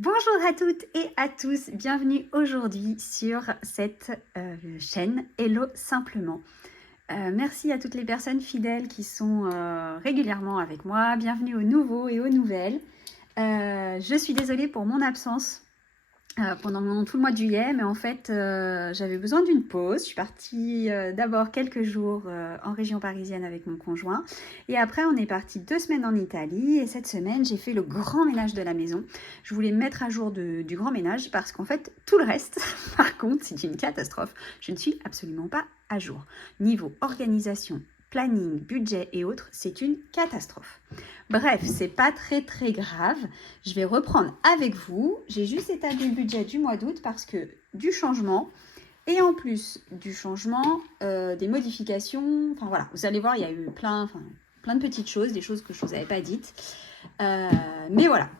Bonjour à toutes et à tous, bienvenue aujourd'hui sur cette chaîne Hello Simplement. Merci à toutes les personnes fidèles qui sont régulièrement avec moi, bienvenue aux nouveaux et aux nouvelles. Je suis désolée pour mon absence pendant tout le mois de juillet, mais en fait j'avais besoin d'une pause. Je suis partie d'abord quelques jours en région parisienne avec mon conjoint et après on est parti 2 semaines en Italie et cette semaine j'ai fait le grand ménage de la maison. Je voulais me mettre à jour du grand ménage parce qu'en fait tout le reste par contre c'est une catastrophe. Je ne suis absolument pas à jour. Niveau organisation, planning, budget et autres, c'est une catastrophe. Bref, c'est pas très grave. Je vais reprendre avec vous. J'ai juste établi le budget du mois d'août parce que du changement et en plus du changement, des modifications. Enfin voilà, vous allez voir, il y a eu plein de petites choses, des choses que je ne vous avais pas dites. Mais voilà.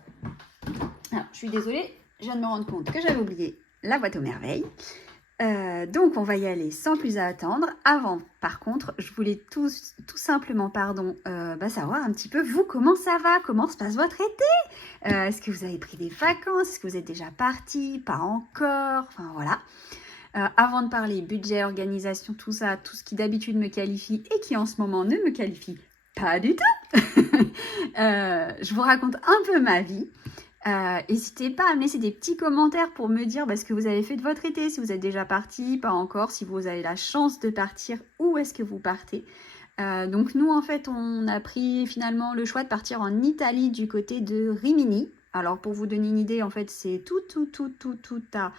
Alors, je suis désolée, je viens de me rendre compte que j'avais oublié la boîte aux merveilles. Donc on va y aller sans plus attendre. Avant, par contre, je voulais tout simplement, savoir un petit peu vous, comment ça va, comment se passe votre été. Est-ce que vous avez pris des vacances, est-ce que vous êtes déjà parti, pas encore, enfin voilà. Avant de parler budget, organisation, tout ça, tout ce qui d'habitude me qualifie et qui en ce moment ne me qualifie pas du tout. Je vous raconte un peu ma vie. N'hésitez pas à me laisser des petits commentaires pour me dire ce que vous avez fait de votre été, si vous êtes déjà parti, pas encore, si vous avez la chance de partir, où est-ce que vous partez. Donc nous en fait on a pris finalement le choix de partir en Italie du côté de Rimini. Alors pour vous donner une idée, en fait c'est tout à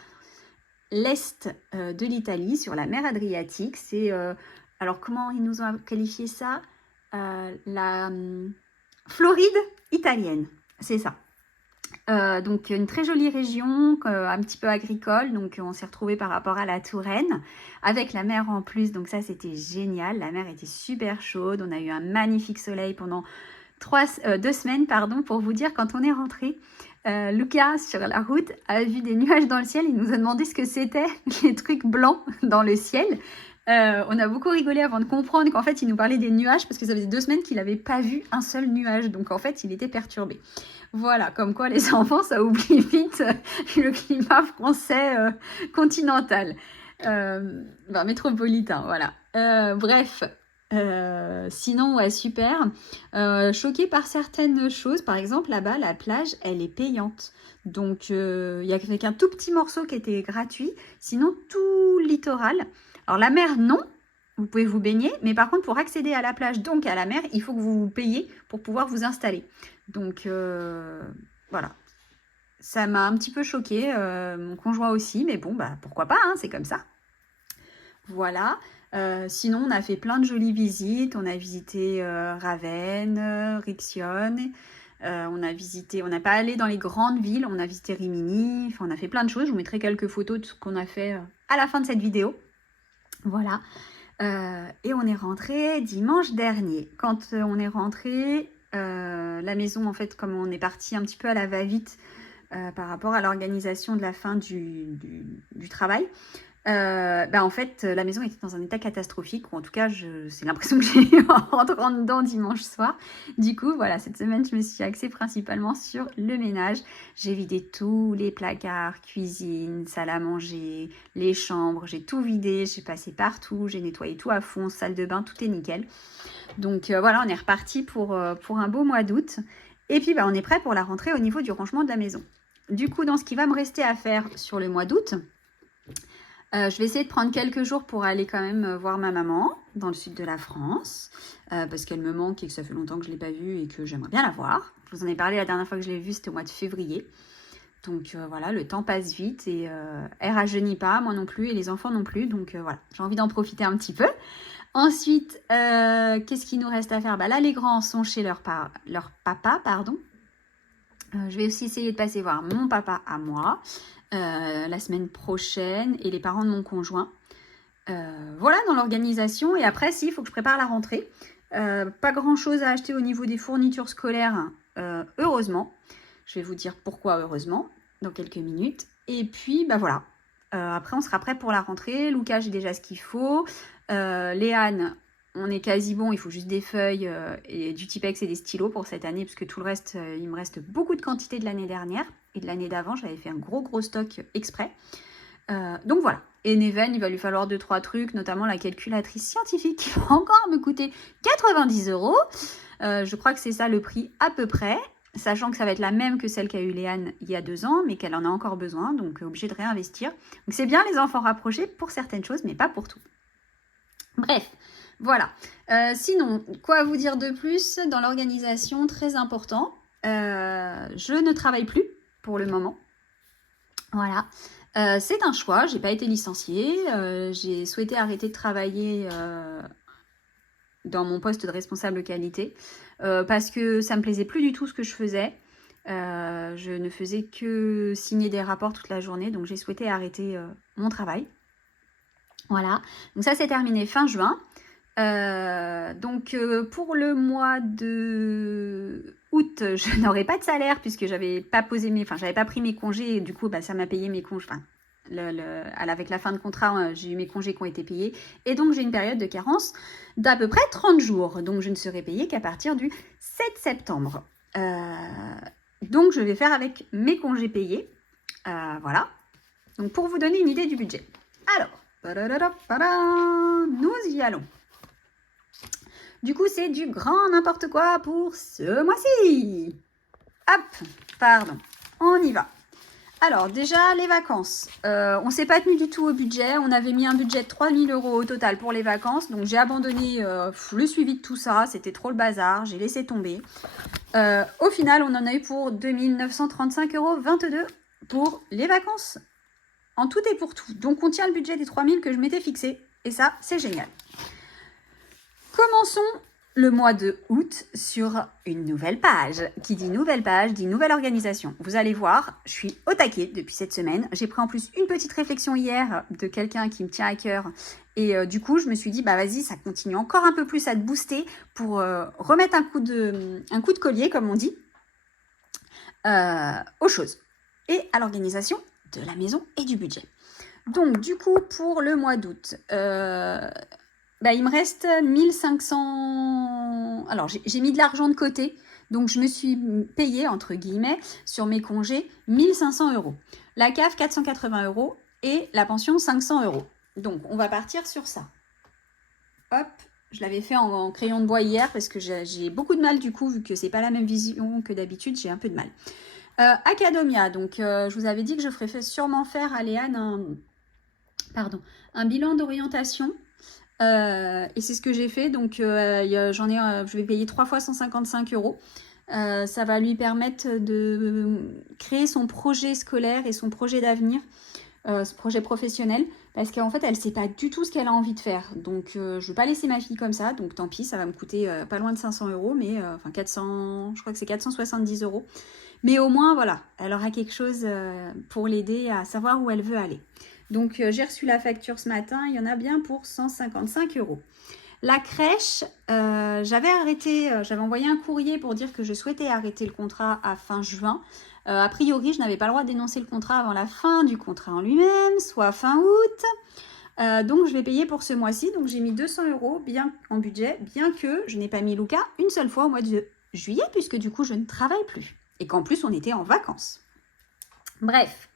l'est de l'Italie, sur la mer Adriatique. C'est, alors comment ils nous ont qualifié ça, la Floride italienne, c'est ça. Donc une très jolie région, un petit peu agricole, donc on s'est retrouvé par rapport à la Touraine, avec la mer en plus, donc ça c'était génial, la mer était super chaude, on a eu un magnifique soleil pendant 2 semaines, pour vous dire, quand on est rentré, Lucas sur la route a vu des nuages dans le ciel, il nous a demandé ce que c'était, les trucs blancs dans le ciel. On a beaucoup rigolé avant de comprendre qu'en fait il nous parlait des nuages parce que ça faisait 2 semaines qu'il n'avait pas vu un seul nuage, donc en fait il était perturbé. Voilà, comme quoi les enfants ça oublie vite le climat français continental, métropolitain, voilà. Bref, sinon ouais, super. Choquée par certaines choses, par exemple là-bas la plage elle est payante, donc il y avait qu'un tout petit morceau qui était gratuit, sinon tout le littoral. Alors la mer non, vous pouvez vous baigner, mais par contre pour accéder à la plage, donc à la mer, il faut que vous payiez pour pouvoir vous installer. Donc voilà, ça m'a un petit peu choquée, mon conjoint aussi, mais bon pourquoi pas, hein, c'est comme ça. Voilà. Sinon on a fait plein de jolies visites, on a visité Ravenne, Rixione, on n'a pas allé dans les grandes villes, on a visité Rimini, enfin on a fait plein de choses, je vous mettrai quelques photos de ce qu'on a fait à la fin de cette vidéo. Voilà. Et on est rentré dimanche dernier. Quand on est rentré, la maison, en fait, comme on est parti un petit peu à la va-vite par rapport à l'organisation de la fin du travail, en fait, la maison était dans un état catastrophique, ou en tout cas, c'est l'impression que j'ai eu en rentrant dedans dimanche soir. Du coup, voilà, cette semaine, je me suis axée principalement sur le ménage. J'ai vidé tous les placards, cuisine, salle à manger, les chambres, j'ai tout vidé, j'ai passé partout, j'ai nettoyé tout à fond, salle de bain, tout est nickel. Donc voilà, on est reparti pour un beau mois d'août. Et puis, on est prêt pour la rentrée au niveau du rangement de la maison. Du coup, dans ce qui va me rester à faire sur le mois d'août, je vais essayer de prendre quelques jours pour aller quand même voir ma maman dans le sud de la France, parce qu'elle me manque et que ça fait longtemps que je ne l'ai pas vue et que j'aimerais bien la voir. Je vous en ai parlé la dernière fois que je l'ai vue, c'était au mois de février. Donc voilà, le temps passe vite et elle rajeunit pas, moi non plus, et les enfants non plus. Donc voilà, j'ai envie d'en profiter un petit peu. Ensuite, qu'est-ce qu'il nous reste à faire? Là, les grands sont chez leur papa, pardon. Je vais aussi essayer de passer voir mon papa à moi la semaine prochaine et les parents de mon conjoint. Voilà dans l'organisation. Et après, il faut que je prépare la rentrée. Pas grand-chose à acheter au niveau des fournitures scolaires, heureusement. Je vais vous dire pourquoi heureusement dans quelques minutes. Et puis, voilà. Après, on sera prêt pour la rentrée. Lucas, j'ai déjà ce qu'il faut. Léane, on est quasi bon, il faut juste des feuilles et du Tipex et des stylos pour cette année, parce que tout le reste, il me reste beaucoup de quantité de l'année dernière et de l'année d'avant, j'avais fait un gros stock exprès. Donc voilà. Et Neven, il va lui falloir 2-3 trucs, notamment la calculatrice scientifique qui va encore me coûter 90 €. Je crois que c'est ça le prix à peu près, sachant que ça va être la même que celle qu'a eu Léane il y a 2 ans, mais qu'elle en a encore besoin, donc obligée de réinvestir. Donc c'est bien les enfants rapprochés pour certaines choses, mais pas pour tout. Bref, voilà. Sinon, quoi vous dire de plus dans l'organisation, très important. Je ne travaille plus pour le moment. Voilà. C'est un choix, j'ai pas été licenciée, j'ai souhaité arrêter de travailler dans mon poste de responsable qualité parce que ça me plaisait plus du tout ce que je faisais. Je ne faisais que signer des rapports toute la journée, donc j'ai souhaité arrêter mon travail. Voilà, donc ça c'est terminé fin juin. Donc pour le mois de août, je n'aurai pas de salaire puisque j'avais pas j'avais pas pris mes congés et du coup ça m'a payé mes congés. Avec la fin de contrat, j'ai eu mes congés qui ont été payés et donc j'ai une période de carence d'à peu près 30 jours. Donc je ne serai payée qu'à partir du 7 septembre. Donc je vais faire avec mes congés payés. Voilà. Donc pour vous donner une idée du budget. Alors, nous y allons. Du coup, c'est du grand n'importe quoi pour ce mois-ci. Hop, pardon, on y va. Alors, déjà, les vacances. On ne s'est pas tenu du tout au budget. On avait mis un budget de 3 000 € au total pour les vacances. Donc, j'ai abandonné le suivi de tout ça. C'était trop le bazar. J'ai laissé tomber. Au final, on en a eu pour 2 935,22 € pour les vacances. En tout et pour tout. Donc, on tient le budget des 3 000 que je m'étais fixé. Et ça, c'est génial. Commençons le mois de août sur une nouvelle page. Qui dit nouvelle page, dit nouvelle organisation. Vous allez voir, je suis au taquet depuis cette semaine. J'ai pris en plus une petite réflexion hier de quelqu'un qui me tient à cœur. Et du coup, je me suis dit, bah vas-y, ça continue encore un peu plus à te booster pour remettre un coup de collier, comme on dit, aux choses. Et à l'organisation de la maison et du budget. Donc, du coup, pour le mois d'août... il me reste 1500... Alors, j'ai mis de l'argent de côté. Donc, je me suis payée, entre guillemets, sur mes congés, 1500 €. La CAF, 480 € et la pension, 500 €. Donc, on va partir sur ça. Hop, je l'avais fait en crayon de bois hier parce que j'ai beaucoup de mal du coup, vu que c'est pas la même vision que d'habitude, j'ai un peu de mal. Academia, donc je vous avais dit que je ferais sûrement faire à Léane un bilan d'orientation. Et c'est ce que j'ai fait, donc je vais payer 3 fois 155 €. Ça va lui permettre de créer son projet scolaire et son projet d'avenir, ce projet professionnel, parce qu'en fait elle sait pas du tout ce qu'elle a envie de faire, donc je ne vais pas laisser ma fille comme ça, donc tant pis, ça va me coûter pas loin de 500 €, mais 400, je crois que c'est 470 €, mais au moins voilà, elle aura quelque chose pour l'aider à savoir où elle veut aller. Donc, j'ai reçu la facture ce matin. Il y en a bien pour 155 €. La crèche, j'avais envoyé un courrier pour dire que je souhaitais arrêter le contrat à fin juin. A priori, je n'avais pas le droit de dénoncer le contrat avant la fin du contrat en lui-même, soit fin août. Donc, je vais payer pour ce mois-ci. Donc, j'ai mis 200 € bien en budget, bien que je n'ai pas mis Luca une seule fois au mois de juillet, puisque du coup, je ne travaille plus. Et qu'en plus, on était en vacances. Bref.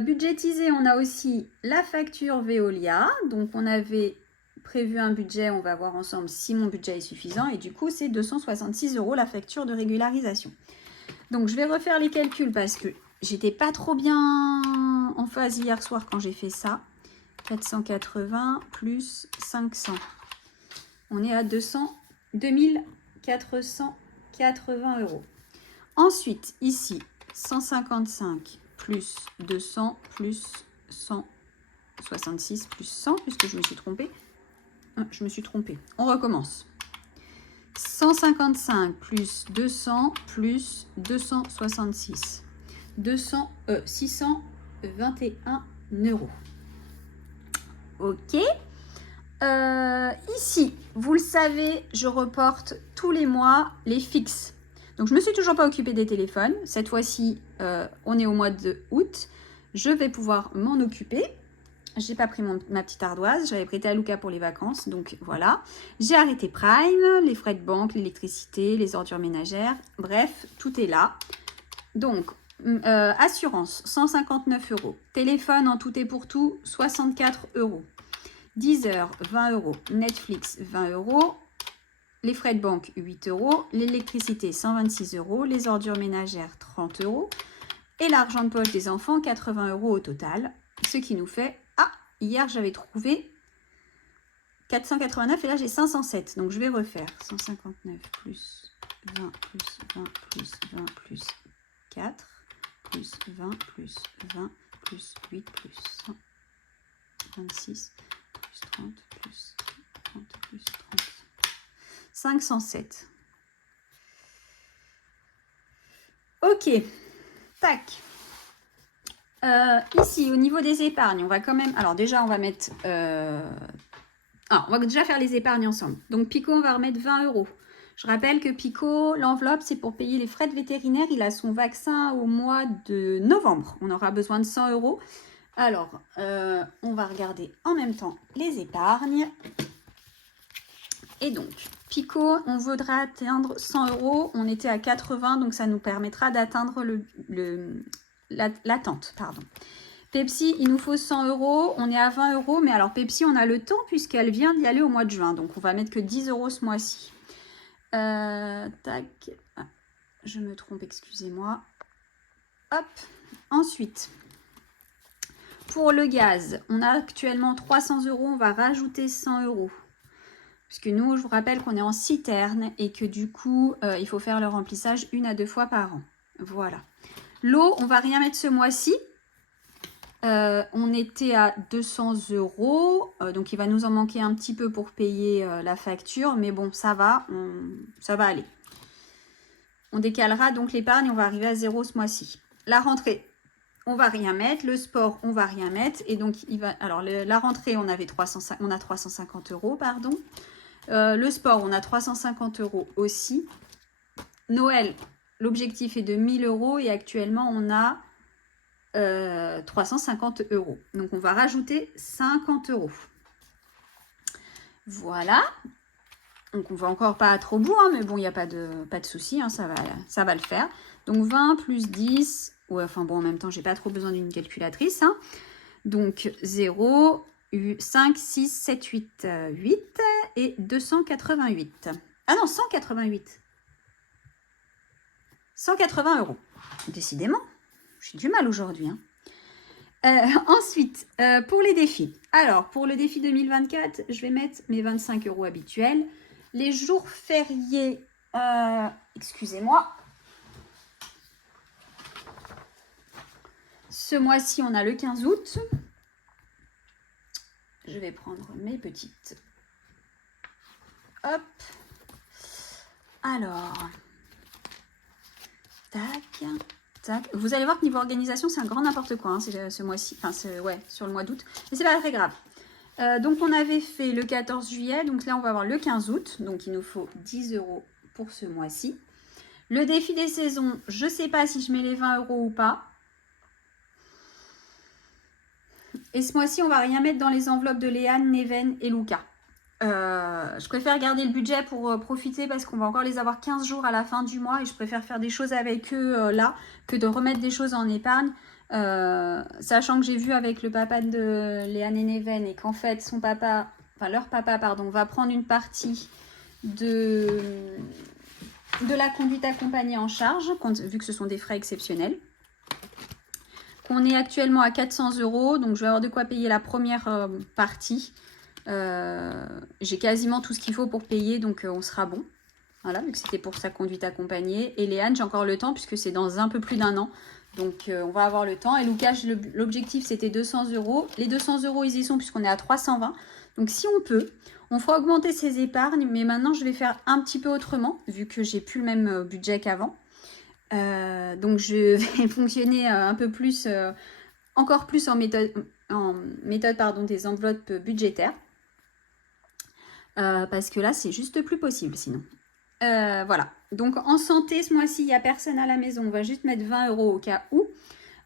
Budgétisé, on a aussi la facture Veolia. Donc, on avait prévu un budget. On va voir ensemble si mon budget est suffisant. Et du coup, c'est 266 € la facture de régularisation. Donc, je vais refaire les calculs parce que j'étais pas trop bien en phase hier soir quand j'ai fait ça. 480 plus 500. On est à 2480 €. Ensuite, ici, 155 plus 200 plus 166 plus 100, puisque je me suis trompée. Je me suis trompée. On recommence. 155 plus 200 plus 266. 621 €. Ok. Ici, vous le savez, je reporte tous les mois les fixes. Donc, je ne me suis toujours pas occupée des téléphones. Cette fois-ci, on est au mois de août. Je vais pouvoir m'en occuper. J'ai pas pris ma petite ardoise. J'avais prêté à Luca pour les vacances. Donc voilà. J'ai arrêté Prime, les frais de banque, l'électricité, les ordures ménagères. Bref, tout est là. Donc, assurance, 159 €. Téléphone en tout et pour tout, 64 €. Deezer, 20 €. Netflix, 20 €. Les frais de banque, 8 €. L'électricité, 126 €. Les ordures ménagères, 30 €. Et l'argent de poche des enfants, 80 € au total. Ce qui nous fait... Ah, hier, j'avais trouvé 489 et là, j'ai 507. Donc, je vais refaire. 159 plus 20 plus 20 plus 20 plus 4 plus 20 plus 20 plus 8 plus 100. 26 plus 30 plus 30 plus 30. 507. Ok. Tac. Ici, au niveau des épargnes, on va quand même... Alors déjà, on va mettre... on va déjà faire les épargnes ensemble. Donc, Pico, on va remettre 20 €. Je rappelle que Pico, l'enveloppe, c'est pour payer les frais de vétérinaire. Il a son vaccin au mois de novembre. On aura besoin de 100 €. Alors, on va regarder en même temps les épargnes. Et donc, Pico, on voudra atteindre 100 €. On était à 80, donc ça nous permettra d'atteindre l'attente. Pepsi, il nous faut 100 €. On est à 20 €. Mais alors, Pepsi, on a le temps puisqu'elle vient d'y aller au mois de juin. Donc, on va mettre que 10 € ce mois-ci. Tac. Ah, je me trompe, excusez-moi. Hop. Ensuite, pour le gaz, on a actuellement 300 €. On va rajouter 100 €. Puisque nous, je vous rappelle qu'on est en citerne et que du coup, il faut faire le remplissage 1 à 2 fois par an. Voilà. L'eau, on va rien mettre ce mois-ci. On était à 200 €. Donc, il va nous en manquer un petit peu pour payer la facture. Mais bon, ça va. Ça va aller. On décalera donc l'épargne. On va arriver à 0 ce mois-ci. La rentrée, on va rien mettre. Le sport, on va rien mettre. Et donc, alors, la rentrée, on a 350 €, pardon. Le sport, on a 350 € aussi. Noël, l'objectif est de 1000 € et actuellement, on a 350 €. Donc, on va rajouter 50 €. Voilà. Donc, on va encore pas trop bout, hein, mais bon, il n'y a pas de souci, hein, ça va le faire. Donc, 20 plus 10. Ouais, enfin bon, en même temps, j'ai pas trop besoin d'une calculatrice. Hein. Donc, 0, 5, 6, 7, 8, 8 et 288. Ah non, 188. 180 €. Décidément, j'ai du mal aujourd'hui. Hein. Ensuite, pour les défis. Alors, pour le défi 2024, je vais mettre mes 25 € habituels. Les jours fériés, excusez-moi. Ce mois-ci, on a le 15 août. Je vais prendre mes petites. Hop. Alors. Tac. Tac. Vous allez voir que niveau organisation, c'est un grand n'importe quoi. Hein, ce mois-ci. Enfin, ouais, sur le mois d'août. Mais c'est pas très grave. Donc, on avait fait le 14 juillet. Donc là, on va avoir le 15 août. Donc, il nous faut 10 € pour ce mois-ci. Le défi des saisons, je ne sais pas si je mets les 20 € ou pas. Et ce mois-ci, on va rien mettre dans les enveloppes de Léane, Neven et Luca. Je préfère garder le budget pour profiter parce qu'on va encore les avoir 15 jours à la fin du mois et je préfère faire des choses avec eux là que de remettre des choses en épargne. Sachant que j'ai vu avec le papa de Léane et Neven et qu'en fait leur papa va prendre une partie de la conduite accompagnée en charge, vu que ce sont des frais exceptionnels. On est actuellement à 400 €, donc je vais avoir de quoi payer la première partie. J'ai quasiment tout ce qu'il faut pour payer, donc on sera bon. Voilà, vu que c'était pour sa conduite accompagnée. Et Léane, j'ai encore le temps puisque c'est dans un peu plus d'1 an. Donc on va avoir le temps. Et Lucas, l'objectif c'était 200 €. Les 200 € ils y sont puisqu'on est à 320. Donc si on peut, on fera augmenter ses épargnes. Mais maintenant je vais faire un petit peu autrement, vu que j'ai plus le même budget qu'avant. Donc je vais fonctionner un peu plus, encore plus en méthode des enveloppes budgétaires. Parce que là, c'est juste plus possible sinon. Voilà. Donc en santé, ce mois-ci, il n'y a personne à la maison. On va juste mettre 20 € au cas où.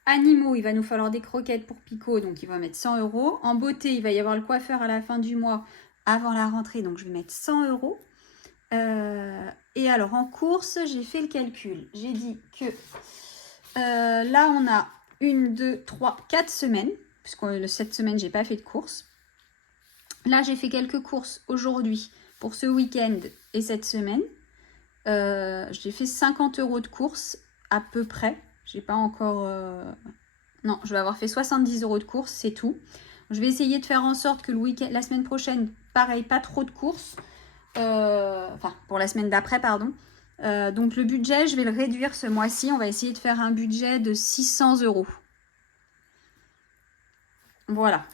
Animaux, il va nous falloir des croquettes pour Pico, donc il va mettre 100 €. En beauté, il va y avoir le coiffeur à la fin du mois, avant la rentrée, donc je vais mettre 100 €. Et alors, en course, j'ai fait le calcul. J'ai dit que là, on a 1, 2, 3, 4 semaines, puisque cette semaine, j'ai pas fait de course. Là, j'ai fait quelques courses aujourd'hui pour ce week-end et cette semaine. J'ai fait 50 € de course à peu près. J'ai pas encore... Non, je vais avoir fait 70 € de course, c'est tout. Je vais essayer de faire en sorte que le week-end, la semaine prochaine, pareil, pas trop de courses. Enfin, pour la semaine d'après, pardon. Donc le budget, je vais le réduire ce mois-ci. On va essayer de faire un budget de 600 €. Voilà.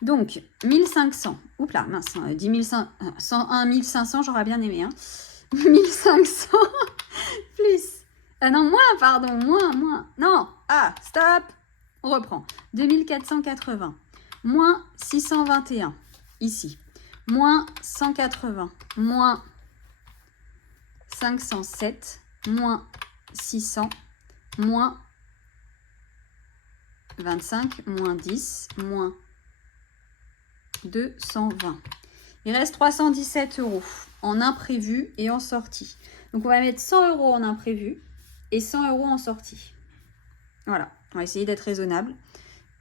Donc, 1500. Oups là, mince, 10 500, 1500, j'aurais bien aimé. Hein. 1500 plus. Non, moins, pardon, moins. Non, stop. On reprend. 2480. Moins 621. Ici. Moins 180. Moins 507. Moins 600. Moins 25. Moins 10. Moins 220. Il reste 317 € en imprévu et en sortie. Donc on va mettre 100 € en imprévu et 100 € en sortie. Voilà, on va essayer d'être raisonnable.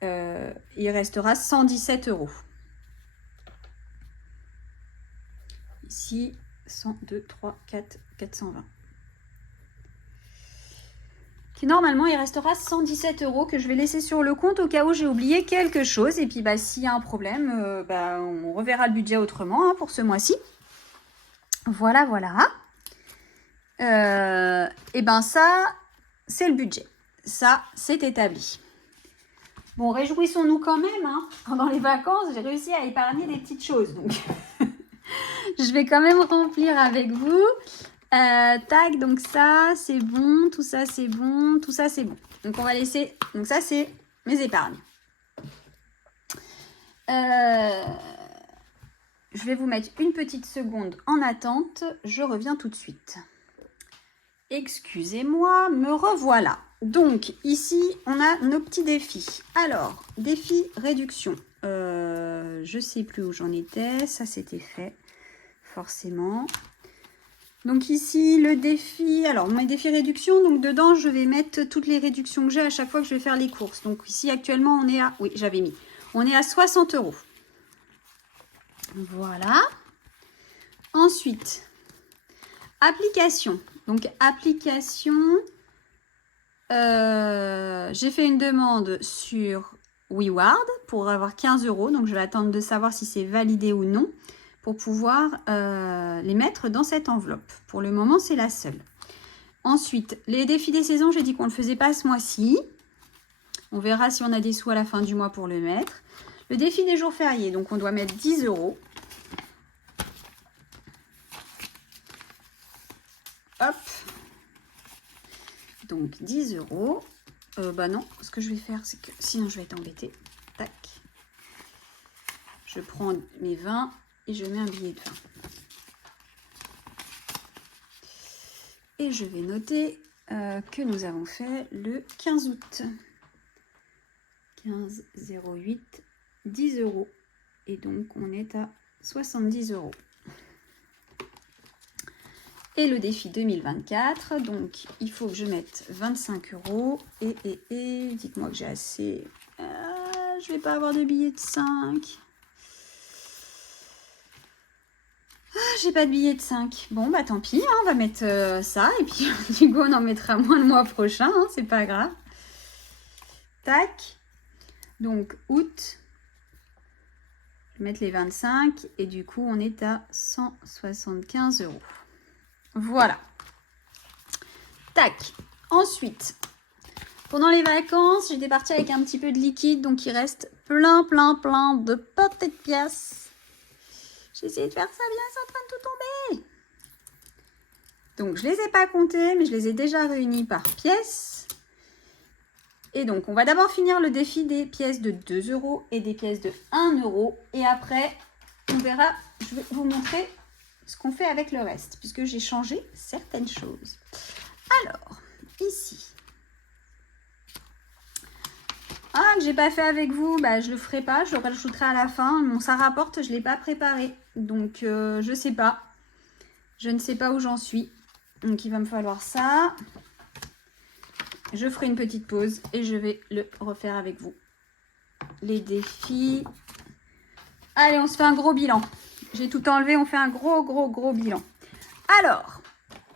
Il restera 117 €. Ici, 100, 2, 3, 4, 420. Qui normalement, il restera 117 € que je vais laisser sur le compte au cas où j'ai oublié quelque chose. Et puis, s'il y a un problème, on reverra le budget autrement hein, pour ce mois-ci. Voilà. Et ça, c'est le budget. Ça, c'est établi. Bon, réjouissons-nous quand même. Hein. Pendant les vacances, j'ai réussi à épargner des petites choses. Donc, je vais quand même remplir avec vous. Tac, donc ça, c'est bon. Tout ça, c'est bon. Tout ça, c'est bon. Donc, on va laisser... Donc, ça, c'est mes épargnes. Je vais vous mettre une petite seconde en attente. Je reviens tout de suite. Excusez-moi, me revoilà. Donc, ici, on a nos petits défis. Alors, défi réduction. Je ne sais plus où j'en étais. Ça, c'était fait, forcément. Donc, ici, le défi... Alors, mes défis réduction. Donc, dedans, je vais mettre toutes les réductions que j'ai à chaque fois que je vais faire les courses. Donc, ici, actuellement, on est à... Oui, j'avais mis. On est à 60 €. Voilà. Ensuite, application. Donc, application, j'ai fait une demande sur WeWard pour avoir 15 €. Donc, je vais attendre de savoir si c'est validé ou non pour pouvoir les mettre dans cette enveloppe. Pour le moment, c'est la seule. Ensuite, les défis des saisons, j'ai dit qu'on ne le faisait pas ce mois-ci. On verra si on a des sous à la fin du mois pour le mettre. Le défi des jours fériés, donc on doit mettre 10 €. Hop. Donc 10 €. Non, ce que je vais faire, c'est que sinon je vais être embêtée. Tac. Je prends mes 20 et je mets un billet de 20. Et je vais noter que nous avons fait le 15 août. 15 08 10 €. Et donc on est à 70 €. Et le défi 2024, donc il faut que je mette 25 €. Et dites-moi que j'ai assez. Je vais pas avoir de billet de 5. J'ai pas de billet de 5. Bon, tant pis, hein, on va mettre ça. Et puis, du coup, on en mettra moins le mois prochain. Hein, c'est pas grave. Tac. Donc, août. Je vais mettre les 25. Et du coup, on est à 175 €. Voilà. Tac. Ensuite, pendant les vacances, j'étais partie avec un petit peu de liquide. Donc, il reste plein de petites pièces. J'ai essayé de faire ça bien, c'est en train de tout tomber. Donc, je ne les ai pas comptées, mais je les ai déjà réunies par pièces. Et donc, on va d'abord finir le défi des pièces de 2 € et des pièces de 1 €. Et après, on verra, je vais vous montrer ce qu'on fait avec le reste, puisque j'ai changé certaines choses. Alors, ici, Ah, que j'ai pas fait avec vous, bah, je le ferai pas, je le rajouterai à la fin. Mon ça rapporte, je l'ai pas préparé. Donc, je sais pas. Je ne sais pas où j'en suis. Donc, il va me falloir ça. Je ferai une petite pause et je vais le refaire avec vous. Les défis. Allez, on se fait un gros bilan. J'ai tout enlevé, on fait un gros bilan. Alors,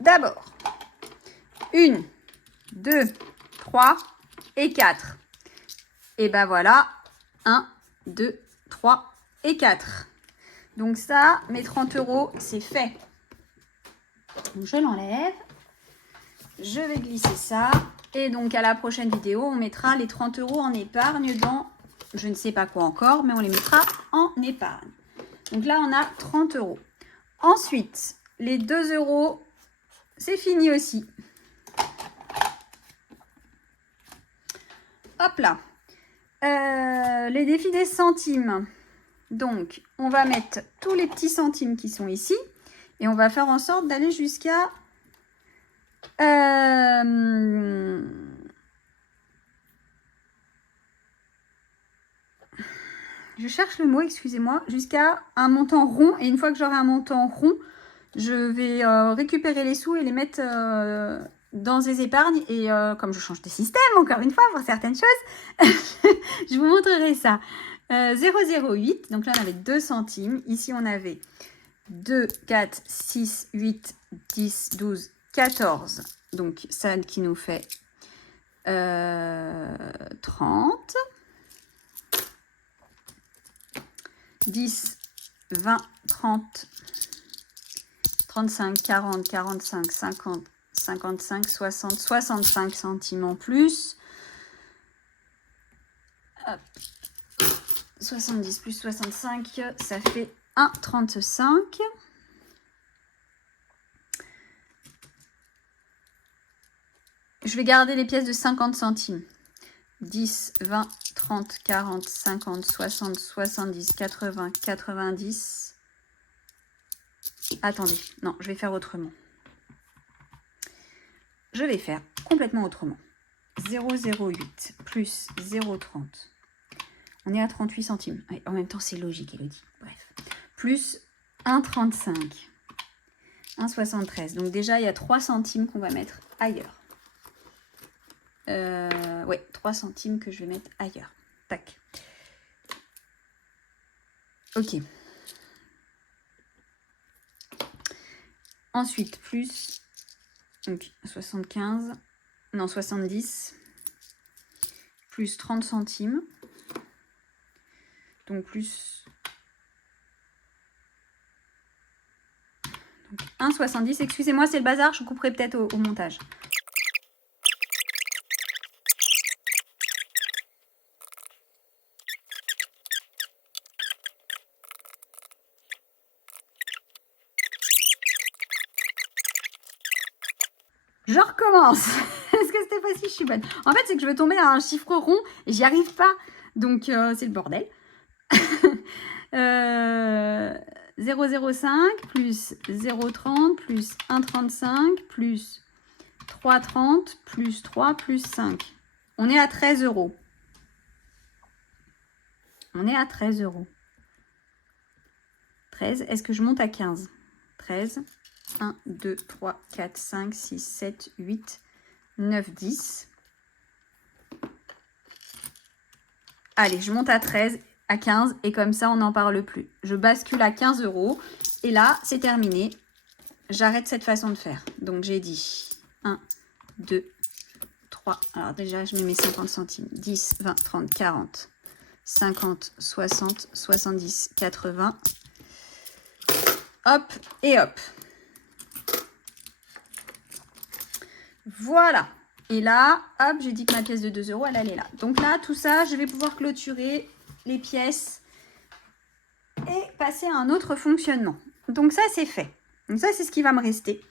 d'abord, 1, 2, 3 et 4. Et ben voilà, 1, 2, 3 et 4. Donc ça, mes 30 €, c'est fait. Donc je l'enlève. Je vais glisser ça. Et donc à la prochaine vidéo, on mettra les 30 € en épargne dans, je ne sais pas quoi encore, mais on les mettra en épargne. Donc là, on a 30 €. Ensuite, les 2 €, c'est fini aussi. Hop là. Les défis des centimes. Donc, on va mettre tous les petits centimes qui sont ici. Et on va faire en sorte d'aller jusqu'à... je cherche le mot, excusez-moi. Jusqu'à un montant rond. Et une fois que j'aurai un montant rond, je vais récupérer les sous et les mettre dans des épargnes. Et comme je change de système, encore une fois, pour certaines choses, je vous montrerai ça. 0,08. Donc là, on avait 2 centimes. Ici, on avait 2, 4, 6, 8, 10, 12, 14. Donc, ça qui nous fait 30. 10, 20, 30, 35, 40, 45, 50, 55, 60, 65 centimes en plus. Hop. 70 plus 65, ça fait 1,35. Je vais garder les pièces de 50 centimes. 10, 20, 30, 40, 50, 60, 70, 80, 90. Attendez, non, je vais faire autrement. Je vais faire complètement autrement. 0,08 plus 0,30. On est à 38 centimes. Ouais, en même temps, c'est logique, Elodie. Bref. Plus 1,35. 1,73. Donc déjà, il y a 3 centimes qu'on va mettre ailleurs. Ouais, 3 centimes que je vais mettre ailleurs. Tac. Ok. Ensuite, plus donc 75, non 70, plus 30 centimes. Donc plus 1,70. Excusez-moi, c'est le bazar, je couperai peut-être au montage. Je recommence. Est-ce que cette fois-ci, je suis bonne? En fait, c'est que je veux tomber à un chiffre rond et j'y arrive pas. Donc, c'est le bordel. 0,05 plus 0,30 plus 1,35 plus 3,30 plus 3 plus 5. On est à 13 €. On est à 13 €. 13. Est-ce que je monte à 15? 13. 1, 2, 3, 4, 5, 6, 7, 8, 9, 10. Allez, je monte à 13, à 15 et comme ça, on n'en parle plus. Je bascule à 15 € et là, c'est terminé. J'arrête cette façon de faire. Donc, j'ai dit 1, 2, 3. Alors déjà, je mets mes 50 centimes. 10, 20, 30, 40, 50, 60, 70, 80. Hop et hop. Voilà. Et là, hop, j'ai dit que ma pièce de 2 €, elle est là. Donc là, tout ça, je vais pouvoir clôturer les pièces et passer à un autre fonctionnement. Donc ça, c'est fait. Donc ça, c'est ce qui va me rester.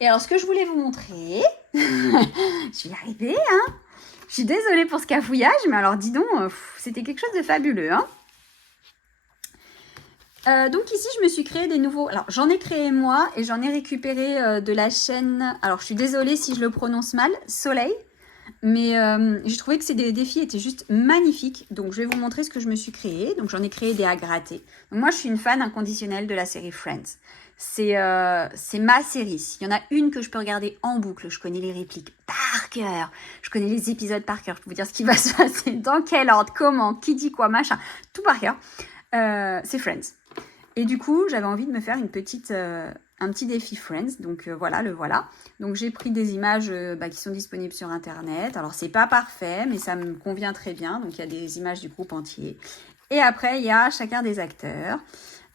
Et alors, ce que je voulais vous montrer, je vais y arriver, hein. Je suis désolée pour ce cafouillage, mais alors, dis donc, c'était quelque chose de fabuleux, hein. Donc ici, je me suis créé des nouveaux... Alors, j'en ai créé moi et j'en ai récupéré de la chaîne... Alors, je suis désolée si je le prononce mal. Soleil. Mais j'ai trouvé que ces défis étaient juste magnifiques. Donc, je vais vous montrer ce que je me suis créé. Donc, j'en ai créé des à gratter. Donc, moi, je suis une fan inconditionnelle de la série Friends. C'est ma série. S'il y en a une que je peux regarder en boucle, je connais les répliques par cœur. Je connais les épisodes par cœur. Je peux vous dire ce qui va se passer, dans quel ordre, comment, qui dit quoi, machin. Tout par cœur. C'est Friends. Et du coup, j'avais envie de me faire un petit défi Friends. Donc voilà, le voilà. Donc j'ai pris des images qui sont disponibles sur Internet. Alors c'est pas parfait, mais ça me convient très bien. Donc il y a des images du groupe entier. Et après, il y a chacun des acteurs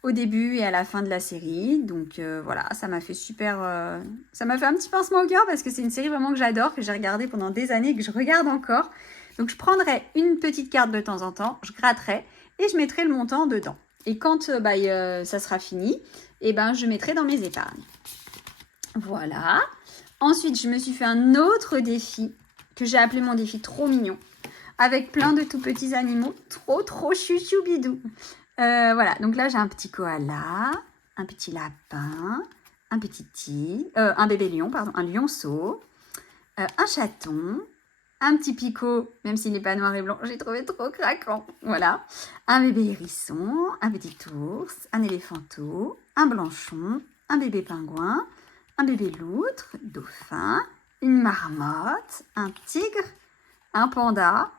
au début et à la fin de la série. Donc voilà, ça m'a fait ça m'a fait un petit pincement au cœur parce que c'est une série vraiment que j'adore, que j'ai regardée pendant des années et que je regarde encore. Donc je prendrai une petite carte de temps en temps, je gratterai et je mettrai le montant dedans. Et quand ça sera fini, je mettrai dans mes épargnes. Voilà. Ensuite, je me suis fait un autre défi que j'ai appelé mon défi trop mignon. Avec plein de tout petits animaux. Trop chouchou bidou. Voilà. Donc là, j'ai un petit koala, un petit lapin, un petit tigre, un bébé lion, pardon, un lionceau, un chaton, un petit picot, même s'il n'est pas noir et blanc, j'ai trouvé trop craquant. Voilà. Un bébé hérisson, un petit ours, un éléphanteau, un blanchon, un bébé pingouin, un bébé loutre, dauphin, une marmotte, un tigre, un panda,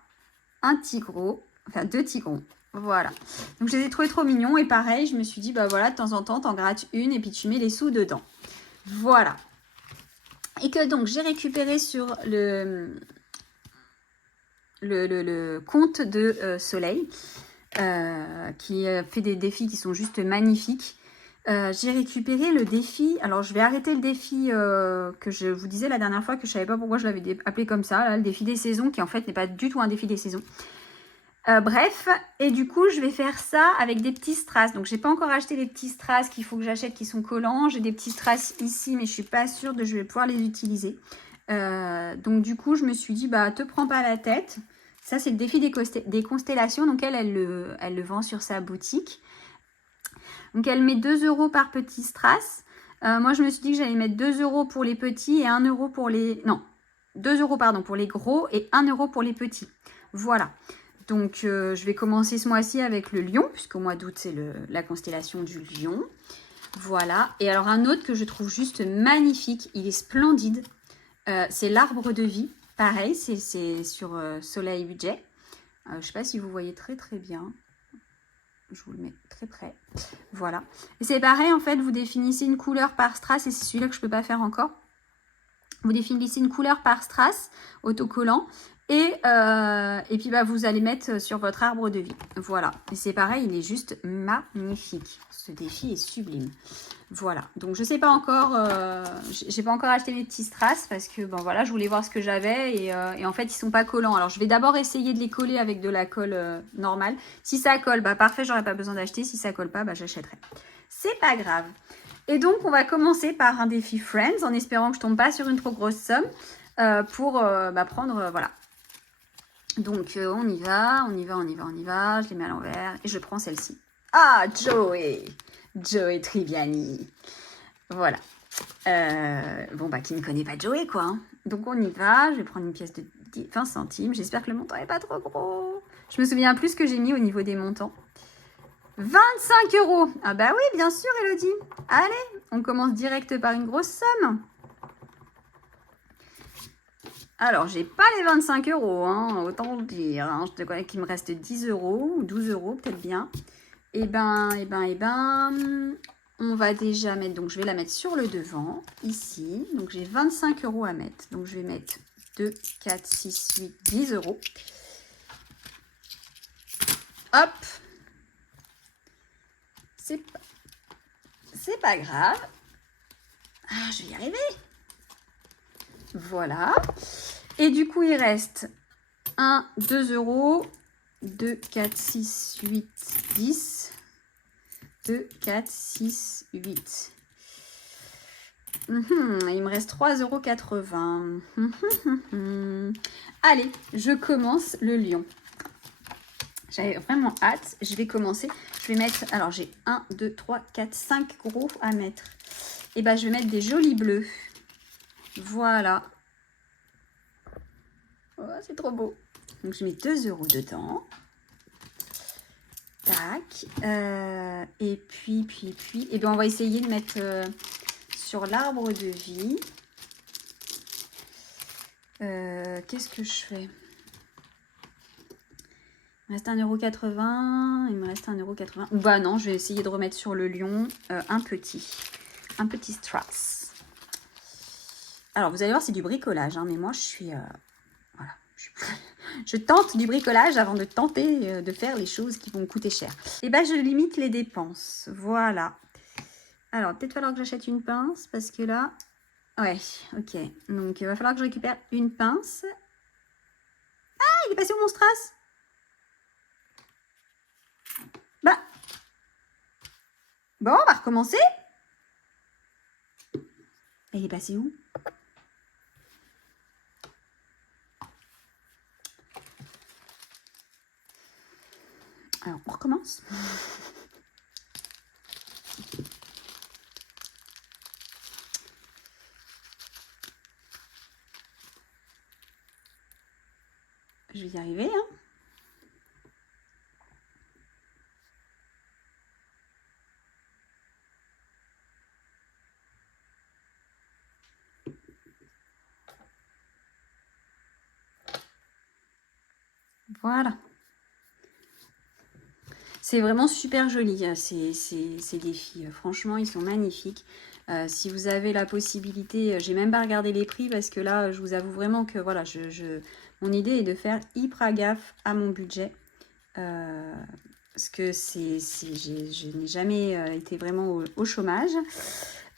un tigreau, enfin 2 tigrons. Voilà. Donc je les ai trouvés trop mignons et pareil, je me suis dit, voilà, de temps en temps, t'en grattes une et puis tu mets les sous dedans. Voilà. Et que donc j'ai récupéré sur le compte de Soleil qui fait des défis qui sont juste magnifiques. J'ai récupéré le défi, alors je vais arrêter le défi que je vous disais la dernière fois, que je savais pas pourquoi je l'avais appelé comme ça, là, le défi des saisons, qui en fait n'est pas du tout un défi des saisons. Bref, et du coup je vais faire ça avec des petits strass. Donc j'ai pas encore acheté les petits strass qu'il faut que j'achète qui sont collants. J'ai des petits strass ici mais je suis pas sûre je vais pouvoir les utiliser. Donc du coup je me suis dit te prends pas la tête. Ça c'est le défi des constellations. Donc elle le vend sur sa boutique. Donc elle met 2 € par petit strass. Moi je me suis dit que j'allais mettre 2 € pour les petits et 1 € pour les... Non, 2 € pardon pour les gros et 1 € pour les petits. Voilà. Donc je vais commencer ce mois-ci avec le lion, puisqu'au mois d'août c'est la constellation du lion. Voilà. Et alors un autre que je trouve juste magnifique, il est splendide. C'est l'arbre de vie. Pareil, c'est sur Soleil Budget. Je ne sais pas si vous voyez très bien. Je vous le mets très près. Voilà. Et c'est pareil, en fait, vous définissez une couleur par strass, et c'est celui-là que je ne peux pas faire encore. Vous définissez une couleur par strass, autocollant, et puis vous allez mettre sur votre arbre de vie. Voilà. Et c'est pareil, il est juste magnifique. Ce défi est sublime. Voilà. Donc je sais pas encore, j'ai pas encore acheté mes petits strass parce que voilà, je voulais voir ce que j'avais et en fait ils sont pas collants. Alors je vais d'abord essayer de les coller avec de la colle normale. Si ça colle, parfait, j'aurais pas besoin d'acheter. Si ça colle pas, j'achèterai. C'est pas grave. Et donc on va commencer par un défi Friends en espérant que je tombe pas sur une trop grosse somme pour prendre voilà. Donc on y va. Je les mets à l'envers et je prends celle-ci. Ah, Joey Tribbiani. Voilà. Qui ne connaît pas Joey, quoi. Hein. Donc, on y va. Je vais prendre une pièce de 20 centimes. J'espère que le montant n'est pas trop gros. Je me souviens plus ce que j'ai mis au niveau des montants. 25 €. Ah bah oui, bien sûr, Elodie. Allez, on commence direct par une grosse somme. Alors, j'ai pas les 25 €, hein, autant le dire. Hein. Je te connais qu'il me reste 10 € ou 12 € peut-être bien. On va déjà mettre, donc je vais la mettre sur le devant, ici. Donc j'ai 25 € à mettre. Donc je vais mettre 2, 4, 6, 8, 10 €. Hop. C'est pas grave. Ah, je vais y arriver. Voilà. Et du coup, il reste 1, 2 €. 2, 4, 6, 8, 10. 2, 4, 6, 8. Il me reste 3,80 €. Allez, je commence le lion. J'avais vraiment hâte. Je vais commencer. Je vais mettre... Alors, j'ai 1, 2, 3, 4, 5 gros à mettre. Et je vais mettre des jolis bleus. Voilà. Oh, c'est trop beau. Donc, je mets 2 € dedans. Tac. Et puis, et bien, on va essayer de mettre sur l'arbre de vie. Qu'est-ce que je fais? Il me reste 1,80 €. Il me reste 1,80 €. Ou bah non, je vais essayer de remettre sur le lion un petit strass. Alors, vous allez voir, c'est du bricolage. Hein, mais moi, je suis... voilà. Je tente du bricolage avant de tenter de faire les choses qui vont me coûter cher. Et ben, je limite les dépenses. Voilà. Alors, peut-être falloir que j'achète une pince parce que là... Ouais, ok. Donc, il va falloir que je récupère une pince. Ah, il est passé où mon strass? Bah. Bon, on va recommencer. Et il est passé où? Alors, on recommence. Je vais y arriver, hein. Voilà. C'est vraiment super joli, ces défis. Franchement, ils sont magnifiques. Si vous avez la possibilité, j'ai même pas regardé les prix parce que là, je vous avoue vraiment que voilà, mon idée est de faire hyper gaffe à mon budget. Parce que je n'ai jamais été vraiment au chômage.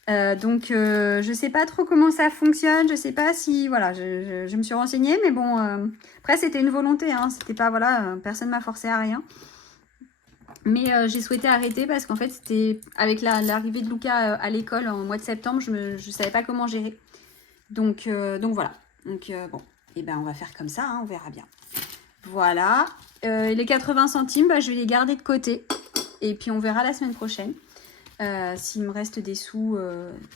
Donc, je sais pas trop comment ça fonctionne. Je sais pas si, voilà, je me suis renseignée. Mais bon, après, c'était une volonté. Hein, c'était pas, voilà, personne m'a forcé à rien. Mais j'ai souhaité arrêter parce qu'en fait, c'était avec l'arrivée de Luca à l'école en mois de septembre, je ne savais pas comment gérer. Donc voilà. Donc bon, et ben on va faire comme ça, hein, on verra bien. Voilà. Les 80 centimes, bah, je vais les garder de côté. Et puis on verra la semaine prochaine s'il me reste des sous,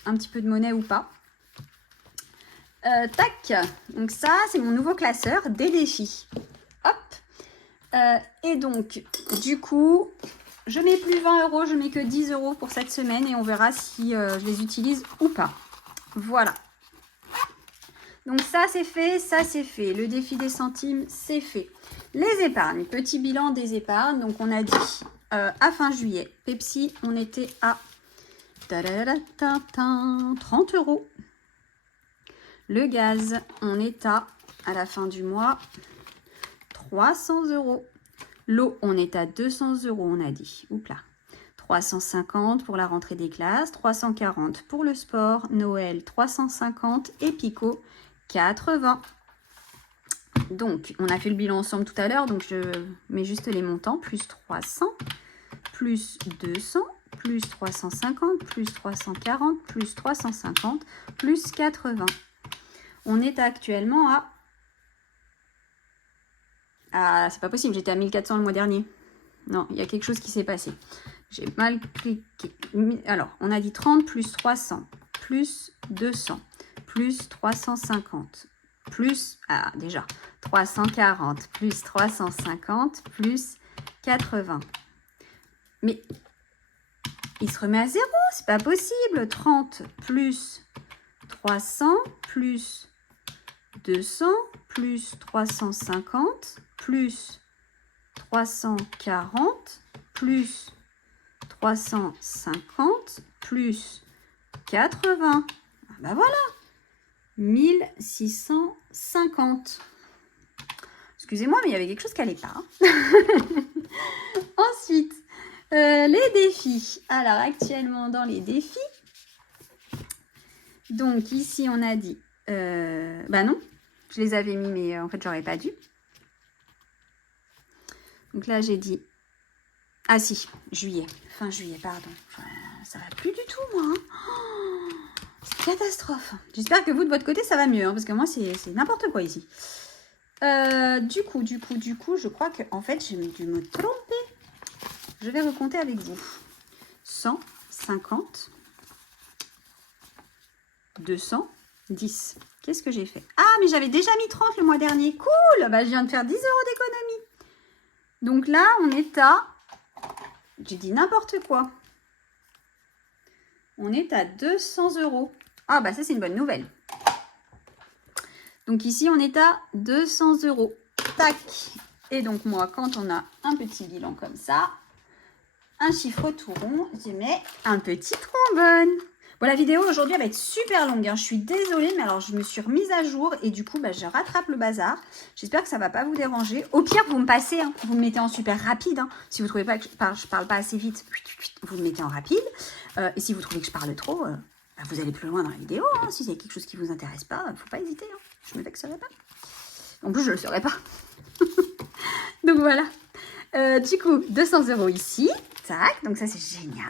un petit peu de monnaie ou pas. Tac. Donc ça, c'est mon nouveau classeur des défis. Hop. Et donc, du coup, je mets plus 20 €, je mets que 10 € pour cette semaine et on verra si je les utilise ou pas. Voilà. Donc ça, c'est fait, ça, c'est fait. Le défi des centimes, c'est fait. Les épargnes, petit bilan des épargnes. Donc, on a dit à fin juillet, Pepsi, on était à 30 €. Le gaz, on est à la fin du mois, 300 €. L'eau, on est à 200 €, on a dit. Oups là. 350 pour la rentrée des classes, 340 pour le sport, Noël 350 et Pico 80. Donc, on a fait le bilan ensemble tout à l'heure, donc je mets juste les montants. Plus 300, plus 200, plus 350, plus 340, plus 350, plus 80. On est actuellement à... Ah, c'est pas possible, j'étais à 1400 le mois dernier. Non, il y a quelque chose qui s'est passé. J'ai mal cliqué. Alors, on a dit 30 plus 300, plus 200, plus 350, plus... Ah, déjà, 340, plus 350, plus 80. Mais il se remet à 0, c'est pas possible. 30 plus 300, plus 200, plus 350, plus 340, plus 350, plus 80. Ah ben voilà, 1650. Excusez-moi, mais il y avait quelque chose qui n'allait pas. Ensuite, les défis. Alors, actuellement, dans les défis, donc ici, on a dit... bah non, je les avais mis, mais en fait, j'aurais pas dû. Donc là, j'ai dit... Ah si, juillet, fin juillet, pardon. Ça va plus du tout, moi. Hein. Oh, c'est catastrophe. J'espère que vous, de votre côté, ça va mieux. Hein, parce que moi, c'est n'importe quoi ici. Du coup, je crois que en fait, j'ai dû me tromper. Je vais recompter avec vous. 150, 200, 10. Qu'est-ce que j'ai fait? Ah, mais j'avais déjà mis 30 le mois dernier. Cool! Bah, je viens de faire 10 € d'économie. Donc là, on est à... J'ai dit n'importe quoi. On est à 200 €. Ah, bah ça, c'est une bonne nouvelle. Donc ici, on est à 200 €. Tac! Et donc moi, quand on a un petit bilan comme ça, un chiffre tout rond, je mets un petit trombone. Bon, la vidéo aujourd'hui, elle va être super longue. Hein. Je suis désolée, mais alors je me suis remise à jour et du coup, bah, je rattrape le bazar. J'espère que ça ne va pas vous déranger. Au pire, vous me passez, hein. Vous me mettez en super rapide. Hein. Si vous ne trouvez pas que je parle pas assez vite, vous me mettez en rapide. Et si vous trouvez que je parle trop, bah, vous allez plus loin dans la vidéo. Hein. Si c'est quelque chose qui ne vous intéresse pas, il ne faut pas hésiter. Hein. Je ne me vexerai pas. En plus, je ne le saurais pas. Donc voilà. Du coup, 200 € ici. Tac, donc ça c'est génial.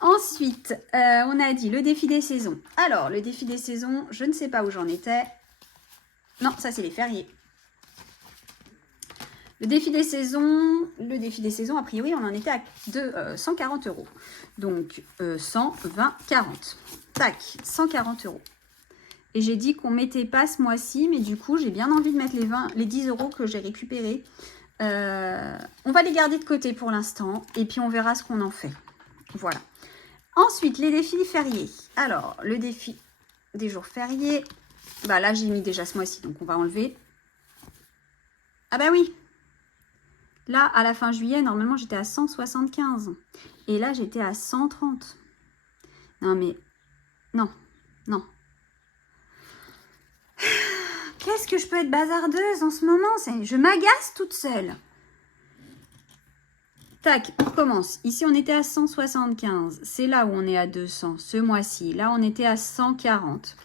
Ensuite, on a dit le défi des saisons. Alors, le défi des saisons, je ne sais pas où j'en étais. Non, ça c'est les fériés. Le défi des saisons, a priori, on en était à 140 €. Donc, 120, 40. Tac, 140 €. Et j'ai dit qu'on ne mettait pas ce mois-ci, mais du coup, j'ai bien envie de mettre les 10 € que j'ai récupérés. On va les garder de côté pour l'instant, et puis on verra ce qu'on en fait. Voilà. Ensuite, les défis fériés. Alors, le défi des jours fériés, bah là, j'ai mis déjà ce mois-ci, donc on va enlever. Ah bah oui. Là, à la fin juillet, normalement, j'étais à 175. Et là, j'étais à 130. Non, mais... Non, non. Qu'est-ce que je peux être bazardeuse en ce moment? Je m'agace toute seule. Tac, on recommence. Ici, on était à 175. C'est là où on est à 200 ce mois-ci. Là, on était à 140.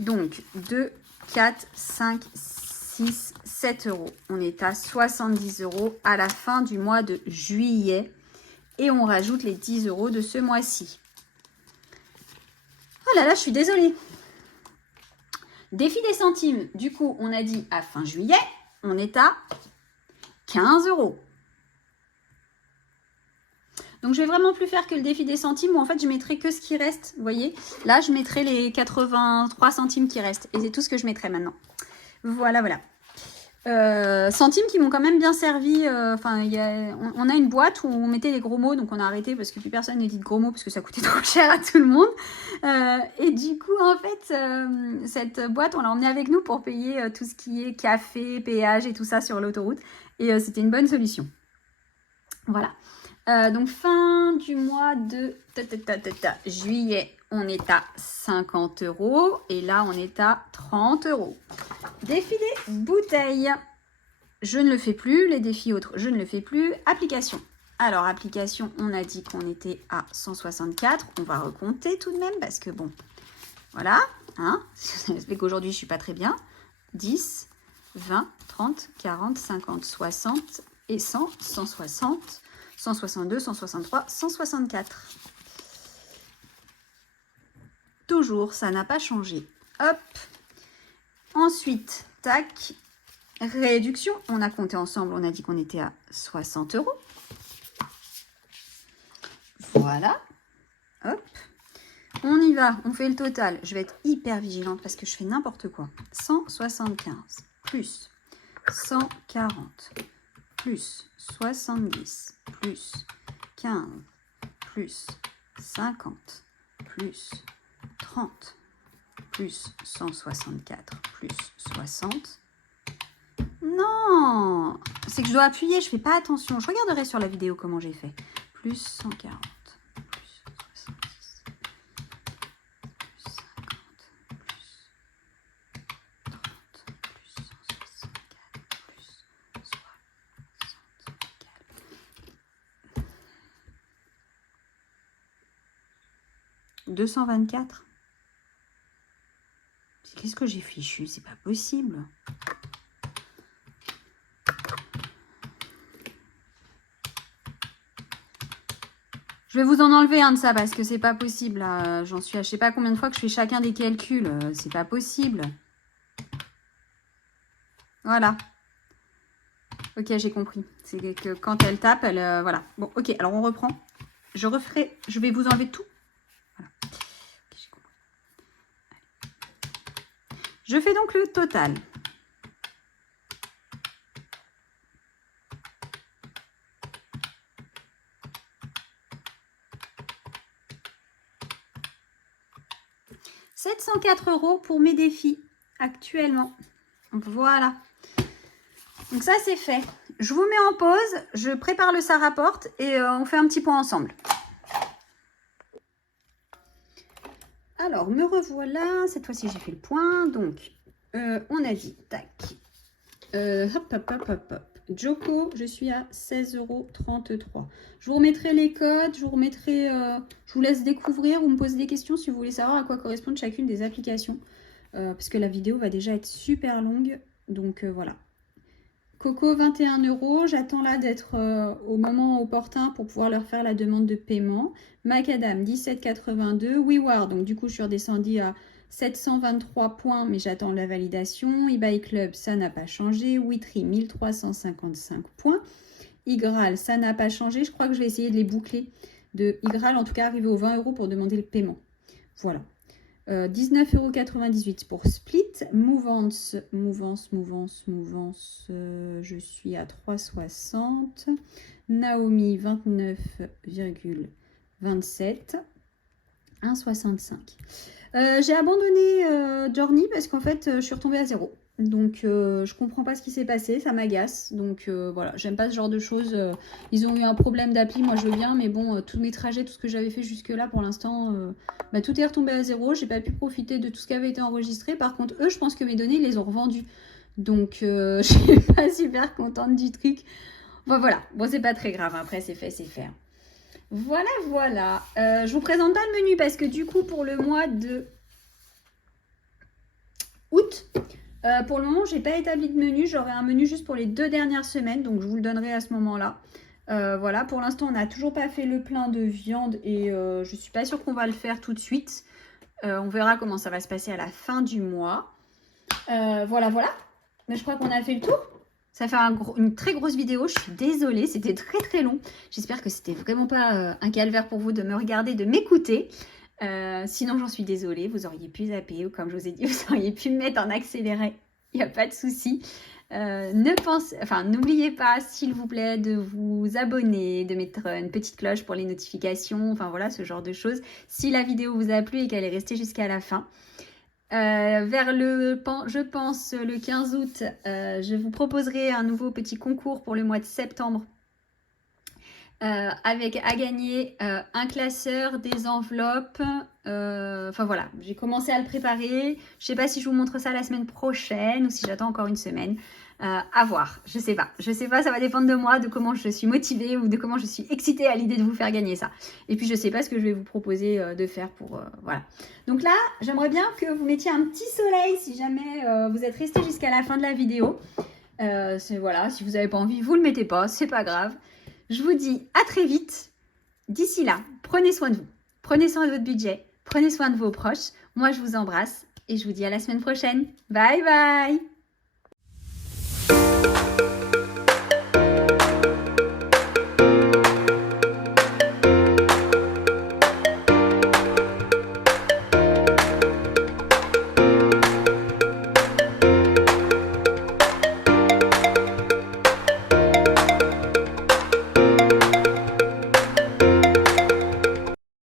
Donc, 2, 4, 5, 6, 7 €. On est à 70 € à la fin du mois de juillet. Et on rajoute les 10 € de ce mois-ci. Oh là là, je suis désolée. Défi des centimes. Du coup, on a dit à fin juillet, on est à 15 €. Donc, je vais vraiment plus faire que le défi des centimes où en fait, je mettrai que ce qui reste. Vous voyez, là, je mettrai les 83 centimes qui restent. Et c'est tout ce que je mettrai maintenant. Voilà, voilà. Centimes qui m'ont quand même bien servi. Enfin, on a une boîte où on mettait les gros mots. Donc, on a arrêté parce que plus personne ne dit de gros mots parce que ça coûtait trop cher à tout le monde. Et du coup, en fait, cette boîte, on l'a emmenée avec nous pour payer tout ce qui est café, péage et tout ça sur l'autoroute. Et c'était une bonne solution. Voilà. Donc, fin du mois de juillet, on est à 50 €. Et là, on est à 30 €. Défi des bouteilles. Je ne le fais plus. Les défis autres, je ne le fais plus. Application. Alors, application, on a dit qu'on était à 164. On va recompter tout de même parce que bon, voilà. Hein, ça fait qu'aujourd'hui, je ne suis pas très bien. 10, 20, 30, 40, 50, 60 et 100, 160. 162, 163, 164. Toujours, ça n'a pas changé. Hop. Ensuite, tac. Réduction. On a compté ensemble, on a dit qu'on était à 60 €. Voilà. Hop. On y va, on fait le total. Je vais être hyper vigilante parce que je fais n'importe quoi. 175 plus 140 plus 70 plus 15 plus 50 plus 30 plus 164 plus 60. Non, c'est que je dois appuyer, je fais pas attention. Je regarderai sur la vidéo comment j'ai fait. Plus 140 plus 70 plus 50 plus 30 plus 164 plus 224. Qu'est-ce que j'ai fichu? C'est pas possible. Je vais vous en enlever un de ça parce que c'est pas possible. J'en suis à je sais pas combien de fois que je fais chacun des calculs. C'est pas possible. Voilà. Ok, j'ai compris. C'est que quand elle tape, elle... voilà. Bon, ok, alors on reprend. Je vais vous enlever tout. Voilà. Okay, j'ai compris. Je fais donc le total. « 704 € pour mes défis actuellement. Voilà. Donc ça, c'est fait. Je vous mets en pause. Je prépare le ça rapporte et on fait un petit point ensemble. Alors, me revoilà. Cette fois-ci, j'ai fait le point. Donc, on a dit, tac. Hop, hop, hop, hop, hop. Joko, je suis à 16,33 €. Je vous remettrai les codes, je vous laisse découvrir ou me poser des questions si vous voulez savoir à quoi correspondent chacune des applications. Parce que la vidéo va déjà être super longue. Donc voilà. Coco, 21 €. J'attends là d'être au moment opportun pour pouvoir leur faire la demande de paiement. Macadam, 17,82 €. WeWard, donc du coup, je suis redescendue à 723 points, mais j'attends la validation. eBay Club, ça n'a pas changé. Witry, 1355 points. Igral, ça n'a pas changé. Je crois que je vais essayer de les boucler. De Igral, en tout cas, arriver aux 20 € pour demander le paiement. Voilà. 19,98 € pour Split. Mouvance, je suis à 3,60 €. Naomi, 29,27 €. 1,65 €. J'ai abandonné Journey parce qu'en fait, je suis retombée à 0. Donc, je comprends pas ce qui s'est passé, ça m'agace. Donc, voilà, j'aime pas ce genre de choses. Ils ont eu un problème d'appli, moi je veux bien, mais bon, tous mes trajets, tout ce que j'avais fait jusque-là, pour l'instant, tout est retombé à 0. J'ai pas pu profiter de tout ce qui avait été enregistré. Par contre, eux, je pense que mes données, ils les ont revendues. Donc, je suis pas super contente du truc. Bon, voilà. Bon, c'est pas très grave. Après, c'est fait, c'est fait. Voilà, voilà. Je vous présente pas le menu parce que du coup, pour le mois de août, pour le moment, j'ai pas établi de menu. J'aurai un menu juste pour les 2 dernières semaines, donc je vous le donnerai à ce moment-là. Voilà, pour l'instant, on n'a toujours pas fait le plein de viande et je suis pas sûre qu'on va le faire tout de suite. On verra comment ça va se passer à la fin du mois. Voilà, voilà. Mais je crois qu'on a fait le tour. Ça fait une très grosse vidéo, je suis désolée, c'était très très long. J'espère que c'était vraiment pas un calvaire pour vous de me regarder, de m'écouter. Sinon, j'en suis désolée, vous auriez pu zapper ou comme je vous ai dit, vous auriez pu me mettre en accéléré. Il n'y a pas de souci. N'oubliez pas, s'il vous plaît, de vous abonner, de mettre une petite cloche pour les notifications, enfin voilà, ce genre de choses. Si la vidéo vous a plu et qu'elle est restée jusqu'à la fin. Je pense le 15 août, je vous proposerai un nouveau petit concours pour le mois de septembre avec à gagner un classeur, des enveloppes. Enfin voilà, j'ai commencé à le préparer. Je sais pas si je vous montre ça la semaine prochaine ou si j'attends encore une semaine. À voir, je sais pas, ça va dépendre de moi, de comment je suis motivée ou de comment je suis excitée à l'idée de vous faire gagner ça. Et puis je sais pas ce que je vais vous proposer de faire pour voilà. Donc là, j'aimerais bien que vous mettiez un petit soleil si jamais vous êtes resté jusqu'à la fin de la vidéo. Voilà, si vous n'avez pas envie, vous le mettez pas, c'est pas grave. Je vous dis à très vite. D'ici là, prenez soin de vous, prenez soin de votre budget, prenez soin de vos proches. Moi, je vous embrasse et je vous dis à la semaine prochaine. Bye bye.